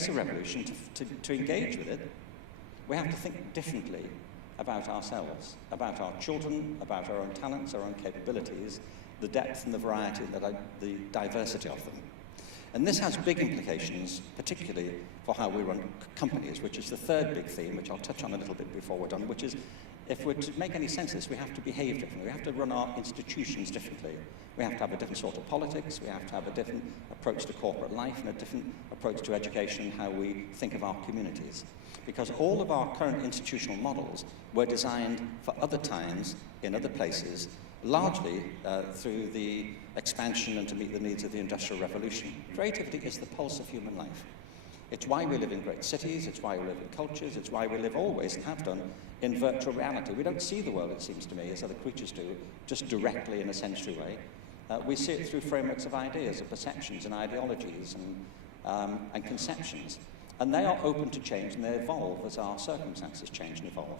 face a revolution, to engage with it, we have to think differently about ourselves, about our children, about our own talents, our own capabilities, the depth and the variety, the diversity of them. And this has big implications, particularly for how we run companies, which is the third big theme, which I'll touch on a little bit before we're done, which is, if we're to make any sense of this, we have to behave differently. We have to run our institutions differently. We have to have a different sort of politics. We have to have a different approach to corporate life and a different approach to education and how we think of our communities. Because all of our current institutional models were designed for other times, in other places, largely through the expansion and to meet the needs of the Industrial Revolution. Creativity is the pulse of human life. It's why we live in great cities, it's why we live in cultures, it's why we live always, and have done, in virtual reality. We don't see the world, it seems to me, as other creatures do, just directly in a sensory way. We see it through frameworks of ideas, of perceptions and ideologies and conceptions. And they are open to change and they evolve as our circumstances change and evolve.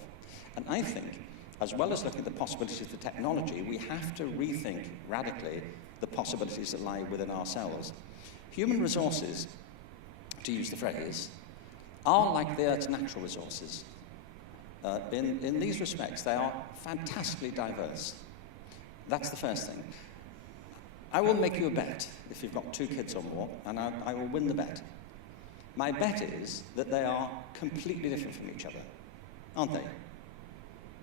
And I think, as well as looking at the possibilities of the technology, we have to rethink radically the possibilities that lie within ourselves. Human resources, to use the phrase, are like the Earth's natural resources. In these respects, they are fantastically diverse. That's the first thing. I will make you a bet, if you've got 2 kids or more, and I will win the bet. My bet is that they are completely different from each other, aren't they?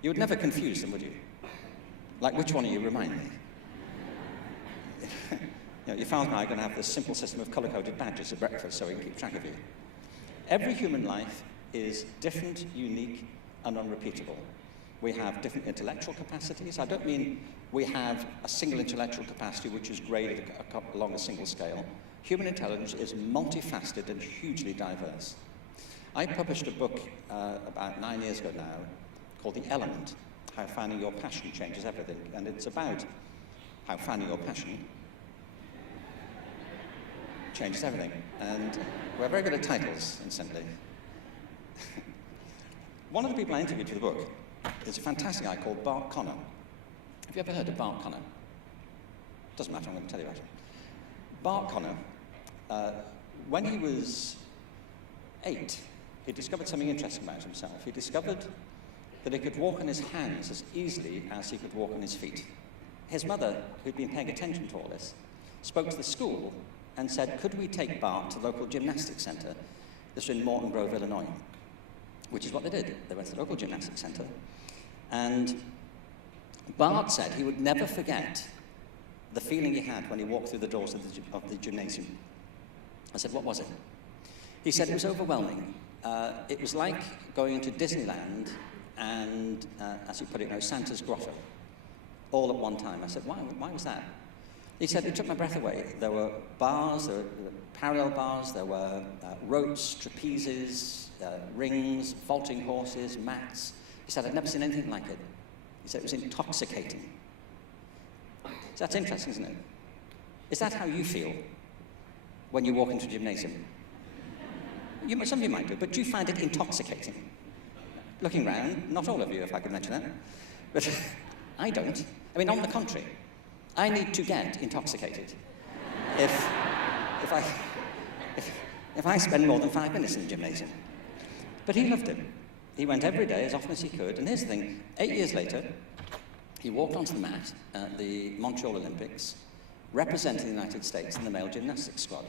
You would never confuse them, would you? Like, which one of you remind me? Your father and I are going to have this simple system of colour-coded badges at breakfast so we can keep track of you. Every human life is different, unique, and unrepeatable. We have different intellectual capacities. I don't mean we have a single intellectual capacity which is graded along a single scale. Human intelligence is multifaceted and hugely diverse. I published a book about 9 years ago now called The Element, How Finding Your Passion Changes Everything. And it's about how finding your passion changes everything. And we're very good at titles, incidentally. One of the people I interviewed for the book is a fantastic guy called Bart Conner. Have you ever heard of Bart Conner? Doesn't matter, I'm going to tell you about it. Bart Conner, when he was 8, he discovered something interesting about himself. He discovered that he could walk on his hands as easily as he could walk on his feet. His mother, who'd been paying attention to all this, spoke to the school and said, could we take Bart to the local gymnastics centre? This was in Morton Grove, Illinois, which is what they did. They went to the local gymnastics centre, and Bart said he would never forget the feeling he had when he walked through the doors of the gymnasium. I said, what was it? He said it was overwhelming. It was like going into Disneyland and, as you put it, Santa's grotto, all at one time. I said, why was that? He said, it took my breath away. There were bars, there were parallel bars, there were ropes, trapezes, rings, vaulting horses, mats. He said, I'd never seen anything like it. He said it was intoxicating. So that's interesting, isn't it? Is that how you feel when you walk into a gymnasium? Some of you might do, but do you find it intoxicating? Looking round, not all of you, if I could mention that, but I don't. I mean, on the contrary, I need to get intoxicated if I spend more than 5 minutes in the gymnasium. But he loved it. He went every day as often as he could, and here's the thing, 8 years later, he walked onto the mat at the Montreal Olympics, representing the United States in the male gymnastics squad.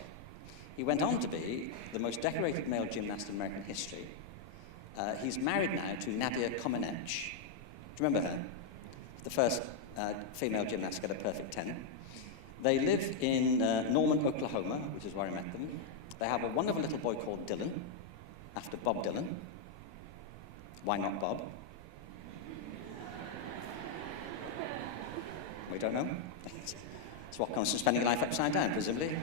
He went on to be the most decorated male gymnast in American history. He's married now to Nadia Comaneci. Do you remember her? The first female gymnast to get a perfect 10. They live in Norman, Oklahoma, which is where I met them. They have a wonderful little boy called Dylan, after Bob Dylan. Why not Bob? We don't know. It's what comes from spending life upside down, presumably.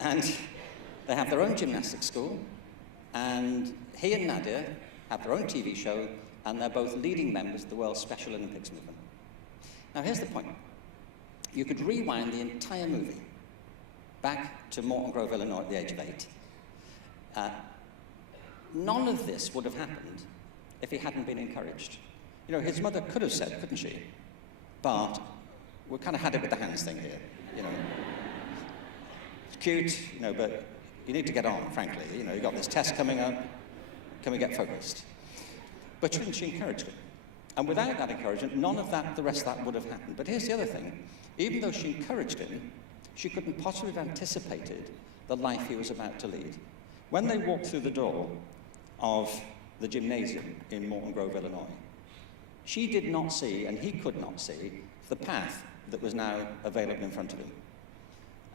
And they have their own gymnastics school, and he and Nadia have their own TV show, and they're both leading members of the world's Special Olympics movement. Now, here's the point. You could rewind the entire movie back to Morton Grove, Illinois, at the age of 8. None of this would have happened if he hadn't been encouraged. His mother could have said, couldn't she? Bart, we kind of had it with the hands thing here, It's cute, but you need to get on, frankly. You know, you've got this test coming up, can we get focused? But she encouraged him. And without that encouragement, none of that, the rest of that would have happened. But here's the other thing. Even though she encouraged him, she couldn't possibly have anticipated the life he was about to lead. When they walked through the door of the gymnasium in Morton Grove, Illinois, she did not see, and he could not see, the path that was now available in front of him.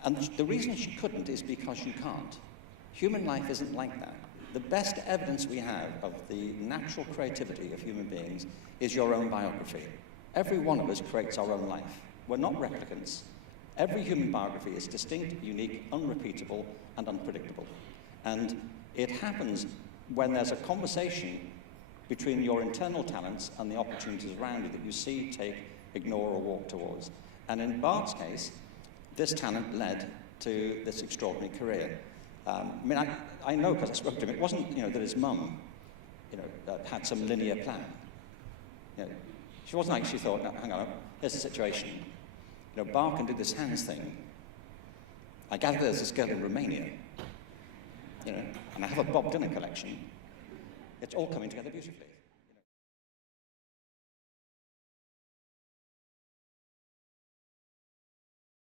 And the reason she couldn't is because you can't. Human life isn't like that. The best evidence we have of the natural creativity of human beings is your own biography. Every one of us creates our own life. We're not replicants. Every human biography is distinct, unique, unrepeatable, and unpredictable. And it happens when there's a conversation between your internal talents and the opportunities around you that you see, take, ignore, or walk towards. And in Bart's case, this talent led to this extraordinary career. I know because I spoke to him, it wasn't, that his mum, had some linear plan. She wasn't like she thought, no, hang on, here's the situation. Bart can do this hands thing. I gather there's this girl in Romania, and I have a Bob Dylan collection. It's all coming together beautifully.